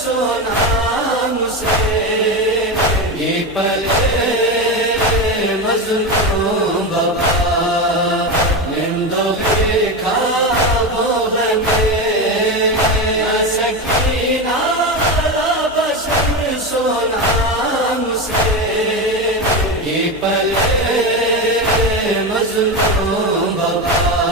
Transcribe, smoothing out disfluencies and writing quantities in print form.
سونا مجھے یہ پلے مظلوم بابا نندو دیکھا وہ ہمیں سکینہ بشر سونا مجھے یہ پلے مظلوم بابا